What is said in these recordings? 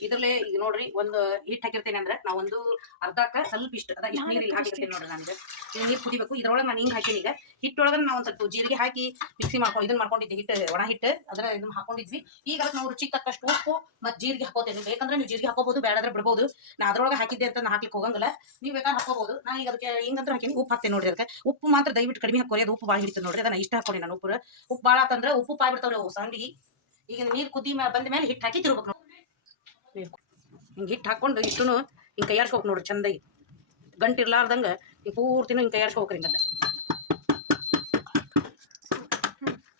ಇದ್ರಲ್ಲೇ ಈಗ ನೋಡ್ರಿ ಒಂದು ಹಿಟ್ಟು ಹಾಕಿರ್ತೇನೆ ಅಂದ್ರೆ ನಾವು ಒಂದು ಅರ್ಧಕ್ಕ ಸ್ವಲ್ಪ ಇಷ್ಟು ಅದ ಇಷ್ಟು ನೀರು ಇಲ್ಲಿ ಹಾಕಿರ್ತೇನೆ ನೋಡ್ರಿ ನನಗೆ ಇದು ನೀರು ಕುದಿಬೇಕು ಇದ್ರೊಳಗೆ ನಾನು ಹಿಂಗೆ ಹಾಕಿನಿ ಈಗ ಹಿಟ್ಟೊಳಗೆ ನಾವು ಒಂದು ಸ್ವಲ್ಪ ಜೀರಿಗೆ ಹಾಕಿ ಮಿಕ್ಸಿ ಇದನ್ನ ಮಾಡ್ಕೊಂಡಿದ್ದೆ ಹಿಟ್ಟು ಒಣ ಹಿಟ್ಟು ಅದರ ಇದನ್ನ ಹಾಕೊಂಡಿದ್ವಿ ಈಗ ಅದಕ್ಕೆ ನಾವು ರುಚಿಗೆ ತಕ್ಕಷ್ಟು ಉಪ್ಪು ಮತ್ತು ಜೀರಿಗೆ ಹಾಕೋತೇನೆ ಬೇಕಂದ್ರೆ ನೀವು ಜೀರಿಗೆ ಹಾಕೋಬಹುದು ಬೇಡಾದ್ರೆ ಬಿಡ್ಬೋದು ನಾ ಅದ್ರೊಳಗೆ ಹಾಕಿದ್ದೆ ಅಂತ ಹಾಕ್ಲಿಕ್ಕೆ ಹೋಗಂಗಿಲ್ಲ ನೀವು ಬೇಕಾದ್ರೆ ಹಾಕೋಬಹುದು ನಾನು ಈಗ ಅದಕ್ಕೆ ಹಿಂಗಂದ್ರೆ ಹಾಕಿ ಉಪ್ಪು ಹಾಕ್ತೇನೆ ನೋಡ್ರಿ ಅದಕ್ಕೆ ಉಪ್ಪು ಮಾತ್ರ ದಯವಿಟ್ಟು ಕಡಿಮೆ ಹಾಕೋರಿ ಅದು ಉಪ್ಪು ಭಾಳ ಹಿಡಿತದೆ ನೋಡ್ರಿ ಅದನ್ನ ಇಷ್ಟ ಹಾಕೋರಿ ನಾನು ಉಪ್ಪು ಭಾಳ ಅಂತಂದ್ರೆ ಉಪ್ಪು ಪಾಯ್ಬಿಡ್ತಾವ್ರಿ ಅವು ಸಂಡಿಗೆ ಈಗ ನೀರು ಕುದಿ ಬಂದ ಮೇಲೆ ಹಿಟ್ಟು ಹಾಕಿ ತಿರ್ಬೇಕು ನೋಡಿ ಹಿಂಗೆ ಹಿಟ್ಟು ಹಾಕೊಂಡು ಇಷ್ಟೂ ಹಿಂಗೆ ಕೈಯಾಡ್ಸ್ಕೋಬೇಕು ನೋಡ್ರಿ ಚಂದಾಗಿ ಗಂಟು ಇರ್ಲಾರ್ದಂಗೆ ಹಿಂಗೆ ಪೂರ್ತಿನೂ ಹಿಂಗೆ ಕೈಯಾಡ್ಸ್ಕೋಬೇಕ್ರಿ ಹಿಂಗದ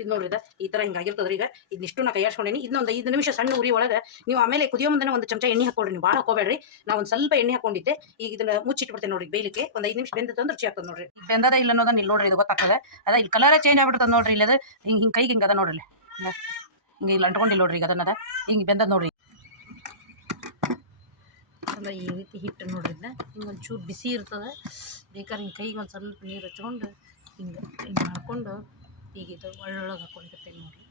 ಇದು ನೋಡ್ರಿ ಈ ಥರ ಹಿಂಗಾಗಿರ್ತದ್ರಿ ಈಗ ಇದನ್ನಿಷ್ಟು ನಾ ಕೈಯಾಡ್ಸ್ಕೊಂಡೇನಿ ಇದನ್ನೊಂದು 5 ನಿಮಿಷ ಸಣ್ಣ ಉರಿ ಒಳಗೆ ನೀವು ಆಮೇಲೆ ಕುದಿಯೋ ಮುಂದೆ ಒಂದು ಚಮಚ ಎಣ್ಣೆ ಹಾಕೊಡ್ರಿ ನೀವು ಭಾಳ ಹಾಕೋಬೇಡ್ರಿ ನಾವು ಒಂದು ಸ್ವಲ್ಪ ಎಣ್ಣೆ ಹಾಕೊಂಡಿದ್ದೆ ಈಗ ಇದನ್ನ ಮುಚ್ಚಿಟ್ಬಿಡ್ತೇನೆ ನೋಡ್ರಿ ಬೇಯಲಿಕ್ಕೆ ಒಂದು 5 ನಿಮಿಷ ಬೆಂದ ರುಚಿ ಆಗ್ತದೆ ನೋಡ್ರಿ ಬೆಂದದ ಇಲ್ಲ ಅನ್ನೋದನ್ನ ಇಲ್ಲಿ ನೋಡ್ರಿ ಇದು ಗೊತ್ತಾಗ್ತದೆ ಅದ ಇಲ್ಲಿ ಕಲರ್ ಚೇಂಜ್ ಆಗ್ಬಿಡ್ತದೆ ನೋಡ್ರಿ ಇಲ್ಲದ ಹಿಂಗೆ ಕೈಗೆ ಹಿಂಗೆ ಅದ ನೋಡ್ರಿ ಹಿಂಗೆ ಇಲ್ಲಿ ಅಂಟ್ಕೊಂಡಿಲ್ಲ ನೋಡ್ರಿ ಈಗ ಅದನ್ನದ ಹಿಂಗೆ ಬೆಂದದ ನೋಡ್ರಿ ಅಲ್ಲ ಈ ರೀತಿ ಹಿಟ್ಟು ನೋಡ್ರಿದ್ದ ಹಿಂಗೆ ಒಂಚೂರು ಬಿಸಿ ಇರ್ತದೆ ಬೇಕಾದ್ರೆ ಹಿಂಗೆ ಕೈಗೆ ಒಂದು ಸ್ವಲ್ಪ ನೀರು ಹಚ್ಕೊಂಡು ಹಿಂಗೆ ಹಿಂಗೆ ಮಾಡ್ಕೊಂಡು ಈಗ ಇದು ಒಳ್ಳೊಳಗೆ ಹಾಕೊಂಡಿರ್ತೇನೆ ನೋಡ್ರಿ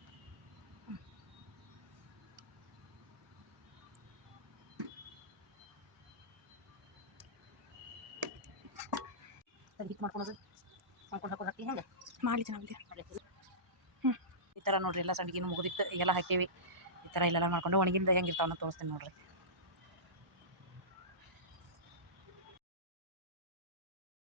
ಹಿಟ್ಟು ಮಾಡ್ಕೊಂಡು ಹಾಕಿ ಹೆಂಗೆ ಮಾಡ್ಲಿಕ್ಕೆ ಈ ಥರ ನೋಡ್ರಿ ಎಲ್ಲ ಸಂಡಿಗೆನೂ ಮುಗಿದಿತ್ತು ಎಲ್ಲ ಹಾಕೇವಿ ಈ ಥರ ಇಲ್ಲೆಲ್ಲ ಮಾಡ್ಕೊಂಡು ಒಣಗಿಂದ ಹೆಂಗಿರ್ತಾವನ್ನ ತೋರಿಸ್ತೇನೆ ನೋಡ್ರಿ